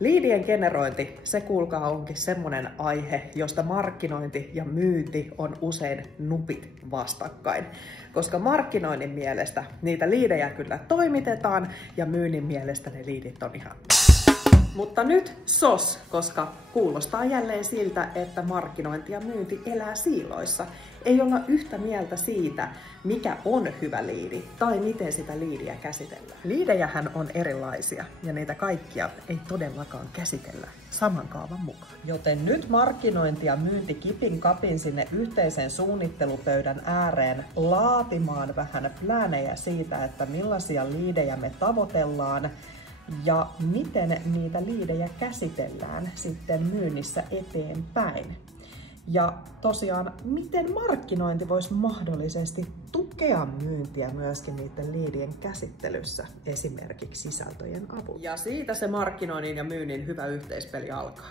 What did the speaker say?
Liidien generointi, se kuulkaa onkin semmonen aihe, josta markkinointi ja myynti on usein nupit vastakkain. Koska markkinoinnin mielestä niitä liidejä kyllä toimitetaan ja myynnin mielestä ne liidit on ihan... Mutta nyt sos, koska kuulostaa jälleen siltä, että markkinointi ja myynti elää siiloissa. Ei olla yhtä mieltä siitä, mikä on hyvä liidi tai miten sitä liidiä käsitellään. Liidejähän on erilaisia ja niitä kaikkia ei todellakaan käsitellä saman kaavan mukaan. Joten nyt markkinointi ja myynti kipin kapin sinne yhteisen suunnittelupöydän ääreen laatimaan vähän pläänejä siitä, että millaisia liidejä me tavoitellaan ja miten niitä liidejä käsitellään sitten myynnissä eteenpäin. Ja tosiaan, miten markkinointi voisi mahdollisesti tukea myyntiä myöskin niiden liidien käsittelyssä, esimerkiksi sisältöjen avulla. Ja siitä se markkinoinnin ja myynnin hyvä yhteispeli alkaa.